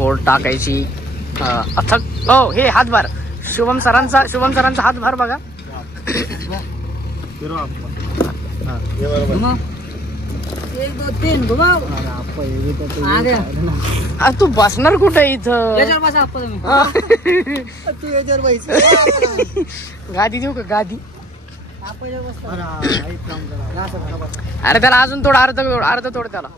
फोड टाकायची अथक. हो हे हातभार शुभम सरांचा हातभार बघा. तू बसणार कुठे इथं? गादी देऊ का गादी? अरे त्याला अजून थोडं अर्ध तोड त्याला.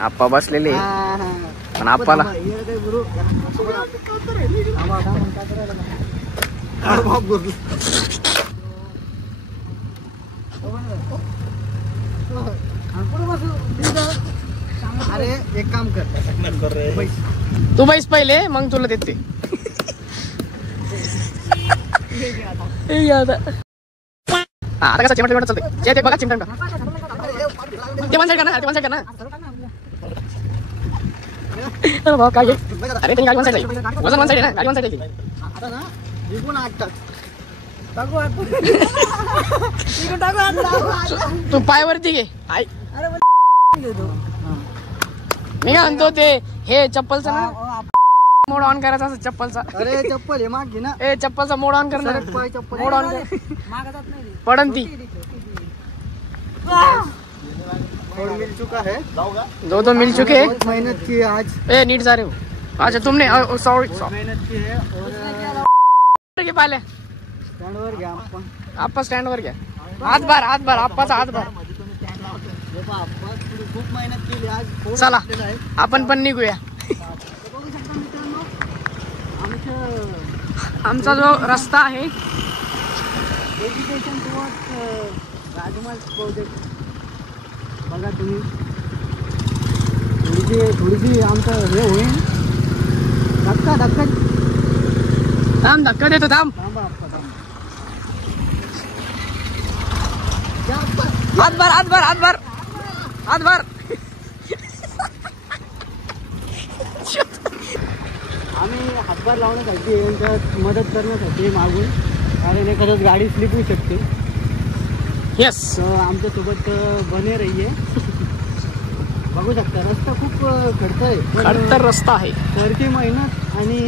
आप्पा बसलेले पण आप्पाला अरे एक काम कर तू बैस पहिले मग तुला देते. आता कसा चिमटा चालतंय ते बघा. चिमटा ते वन साईड करणार. अरे भाऊ काय अरे त्यांनी गाडी वन साईड वजन वन साईड आहे ना. गाडी वन साईड आहे आता ना निघून आठ तू पायावरती घे. आई मी काय म्हणतो ते हे चप्पलचा ना मोड ऑन करायचा असं चप्पलचा. अरे चप्पल हे माग घे ना. ए चप्पलचा मोड ऑन करणार. मोड ऑन पडन ती. मिल चुका है. दो मिल चुके हैं. मेहनत की आज. ए नीट जा रहे हो. अच्छा तुमने सॉरी मेहनत की है. और पाहिले स्टँड वर घ्या आपण. आप्पा स्टँड वर घ्या. हातभार आप्पाचा हातभार. खूप मेहनत केली आज. चला आपण पण निघूया. आमचा जो रस्ता आहे एज्युकेशन टुवर्ड्स राजमार्ग प्रोजेक्ट बघा तुम्ही. थोडीशी आमचं हे होईल. धक्का थांब धक्का देतो थांब. हातभार आम्ही हातभार लावण्यासाठी मदत करण्यासाठी मागून. कारण एखाद्याच गाडी स्लिप होऊ शकते. येस आमच्यासोबत बने रहिये. बघू शकता रस्ता खूप खडतर रस्ता आहे. सरची मेहनत आणि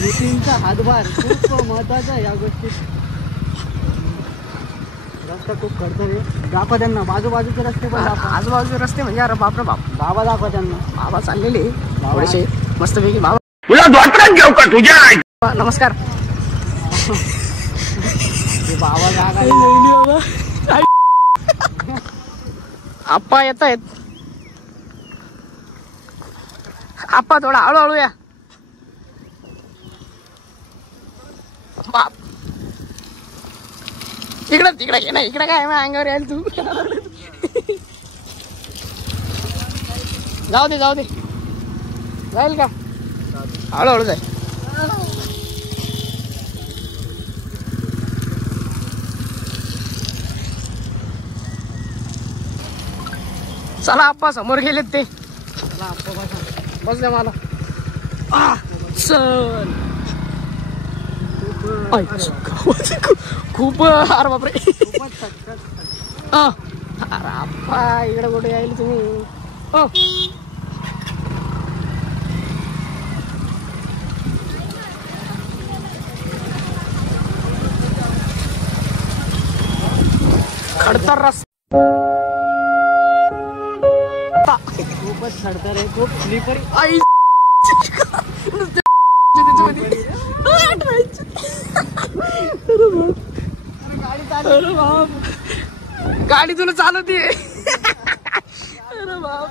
नितीनचा हातभार खूप महत्वाचा आहे या गोष्टीत. रस्ता खूप खडतर आहे. दाखवा त्यांना बाजूबाजूचे रस्ते पण. आजूबाजूचे रस्ते म्हणजे अरे बापरे बाप. बाबा दाखवा त्यांना. बाबा चाललेले थोडेसे मस्तपैकी. बाबा तुला डॉक्टरात घेऊ का तुझ्या? नमस्कार. बाबा जागा आप्पा येत आहेत. आप्पा थोडा हळूहळू या. बाप तिकडे घे ना. इकडे काय अंगावर यायला तू. जाऊ दे जाईल का? हळूहळू जाय. चला आप्पा समोर गेलेत ते. बस द्या मला. चल खूप अरे बापरे. अरे आप्पा इकडे कुठे यायला तुम्ही? खडतर रस्ता खूपच खडतर आहे. खूप स्लिपरी. आई गाडी तुला चालवते. अरे बाप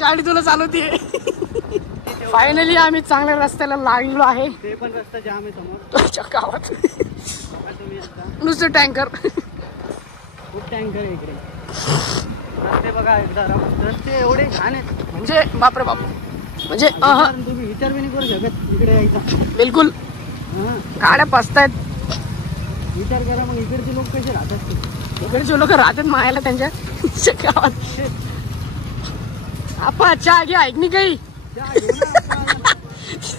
गाडी तुला चालवते. फायनली आम्ही चांगल्या रस्त्याला लागलो आहे. ते पण रस्ता जाम आहे समोर गावात. नुसतं टँकर. खूप टँकर आहे इकडे. रस्ते बघा एकदा. रस्ते एवढे छान आहेत म्हणजे बापरे बाप. म्हणजे तुम्ही विचार बी नाही करू शकत इकडे यायचा. बिलकुल. गाड्या पसतायत. विचार करा मग इकडचे लोक कसे राहतात. इकडचे लोक राहतात मायाला त्यांच्या गावात. आप्पा चहा घ्या. ऐक नाही काही.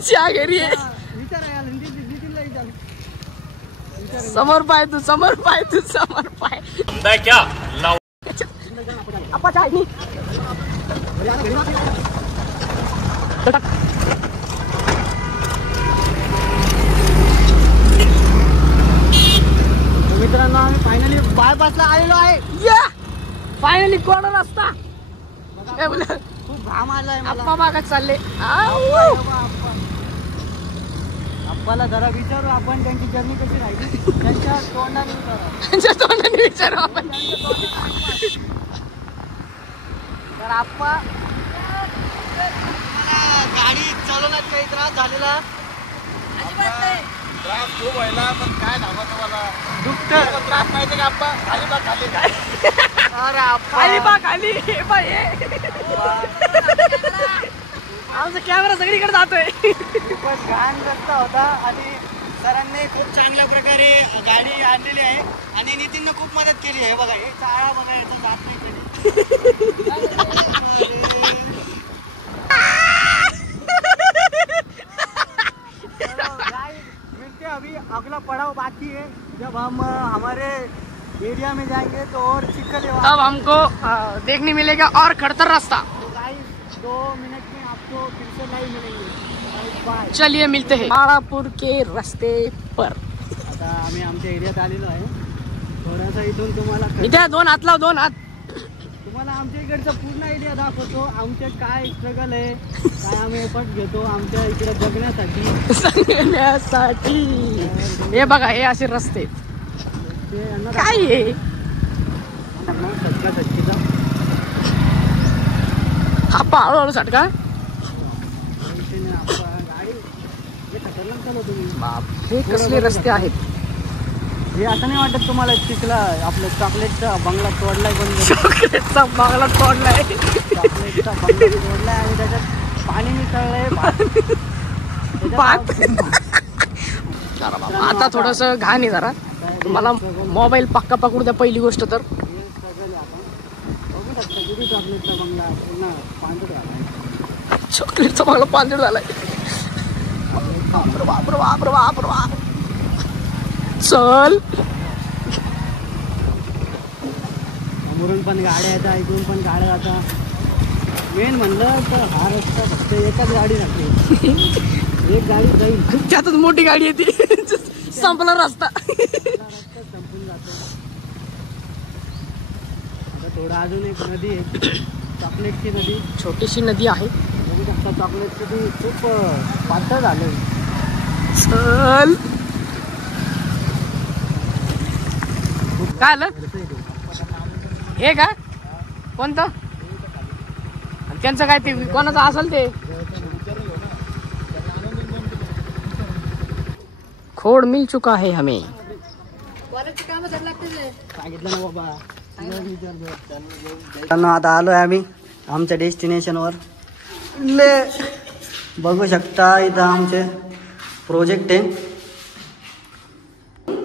चहा घरी आहे. विचार समोर पाय तू समोर पाय तू समोर पाय क्या आपा चाय नाही मित्रांनो आम्ही फायनली बायपासला आलेलो आहे. या फायनली कोण रस्ता काय बोल खूप घाम आलाय मला. आप्पा मागत चालले आप्पाला जरा विचारू आपण त्यांची जर्नी कशी राहिली त्यांच्या तोंडाने विचारू. त्यांच्या तोंडाने विचारू आपण. तर आप्पा गाडी चालवण्यात काही त्रास झालेला त्रास खूप व्हायला पण काय सांगा तुम्हाला दुखत त्रास माहिती का आप्पा खाली बा खाली काय अरे आप्पा खाली बा खाली हे बा हे आमचा कॅमेरा सगळीकडे जातोय. खूपच घाण रस्ता होता आणि सरांनी खूप चांगल्या प्रकारे गाडी आणलेली आहे आणि नितीननं खूप मदत केली आहे. बघा हे चाळा बघा याचा जात नाही मिलते अभी अगला पड़ाव बाकी है. जब हम हमारे एरिया में जाएंगे तो और चिकन तब हमको देखने मिलेगा और खड़तर रास्ता. तो गाइस 2 मिनट में आपको फिर से लाइव मिलेंगे. बाय. चलिए मिलते हैं बाळापूर के रस्ते पर. आता आम्ही आमच्या एरियात आलेलो आहे. थोडासा इथून तुम्हाला इथे 2 हात लाव 2 हात. तुम्हाला आमच्या इकडचा पूर्ण एरिया दाखवतो. आमच्या काय स्ट्रगल आहे काय आम्ही एफर्ट घेतो आमच्या इकडे जगण्यासाठी. सांगण्यासाठी हे बघा हे असे रस्ते ते यांना काय आहे सटकीचा आप्पा हळूहळू सटका. गाडी हे खतरनाक चालव तुम्ही. हे कसले रस्ते आहेत. हे असं नाही वाटत तुम्हाला चिखला आपलं चॉकलेटचा बंगला तोडलाय पण चॉकलेटचा बांगला तोडलाय. चॉकलेटचा बंगला तोडलाय आणि त्याच्यात पाणी मिसळलंय. आता थोडस घाण आहे जरा. मला मोबाईल पक्का पकडू द्या पहिली गोष्ट तर. बघू शकता किती चॉकलेटचा बंगला पूर्ण पांढरा झालाय. चॉकलेटचा बांगला पांढरा झालाय. बापर बापर बापर बापर चल. समोरून पण गाड्या येतात इकडून पण गाड्या जातात. मेन म्हणलं तर हा रस्ता फक्त एकाच गाडी जाते. एक गाडी जाईल त्यातच मोठी गाडी येते. संपला रस्ता. रस्ता संपून जातो. आता थोडं अजून एक नदी आहे चॉकलेटची नदी. छोटीशी नदी आहे. बघू शकता चॉकलेटची ती खूप पातळ झालं. चल काय आलं हे का कोणतं त्यांचं काय ते कोणाचं असेल ते. खोड मिल चुका है हमें. सांगितलं ना बाबा. आता आलोय आम्ही आमच्या डेस्टिनेशनवर. बघू शकता इथं आमचे प्रोजेक्ट आहे.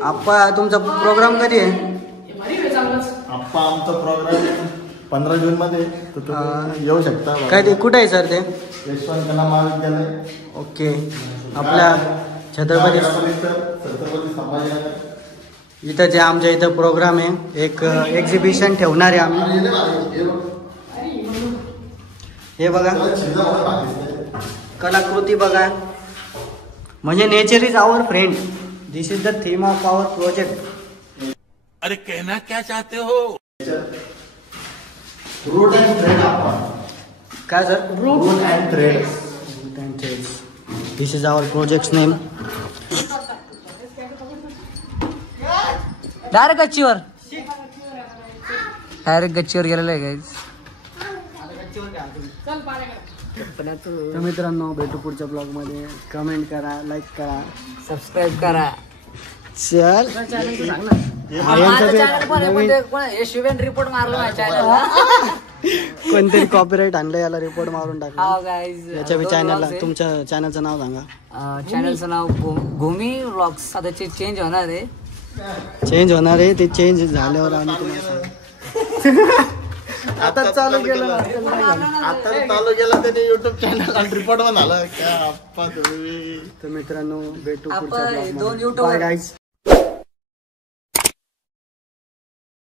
आप्पा तुमचा प्रोग्राम कधी आहे. आप्पा आमचा प्रोग्राम 15 जून मध्ये तर तुम्ही येऊ शकता. काय ते कुठे आहे सर ते. यशवंत कला महाविद्यालय ओके आपल्या छत्रपती छत्रपती संभाजीनगर इथं जे आमच्या इथं प्रोग्राम आहे. एक एक्झिबिशन ठेवणार आहे आम्ही. हे बघा कलाकृती बघा. म्हणजे nature is our friend. This is the theme of our project. अरे कहना क्या चाहते हो. रूट अँड थ्रेड आप्पा. काय sir. Root and thread. This is our project name. Direct गच्चीवर गेलेलं आहे गाईज. तर मित्रांनो भेटू पुढच्या ब्लॉग मध्ये. कमेंट करा लाईक करा सबस्क्राईब करा. चल रिपोर्ट मारला कोणतरी कॉपीराईट आणलं याला रिपोर्ट मारून टाकला. याच्या चॅनलला तुमच्या चॅनलचं नाव सांगा. चॅनलचं नाव भूमी व्लॉग्स. आता चेंज होणार आहे. चेंज होणार आहे ते. चेंज झाल्यावर आम्ही तुम्हाला आता चालू केलं. आता चालू केला त्याने युट्यूब चॅनल आणि रिपोर्ट पण आला. काय आप्पा तुम्ही. तर मित्रांनो भेटू पुढच्या आपण ब्लॉग दोन मध्ये. YouTube bye guys.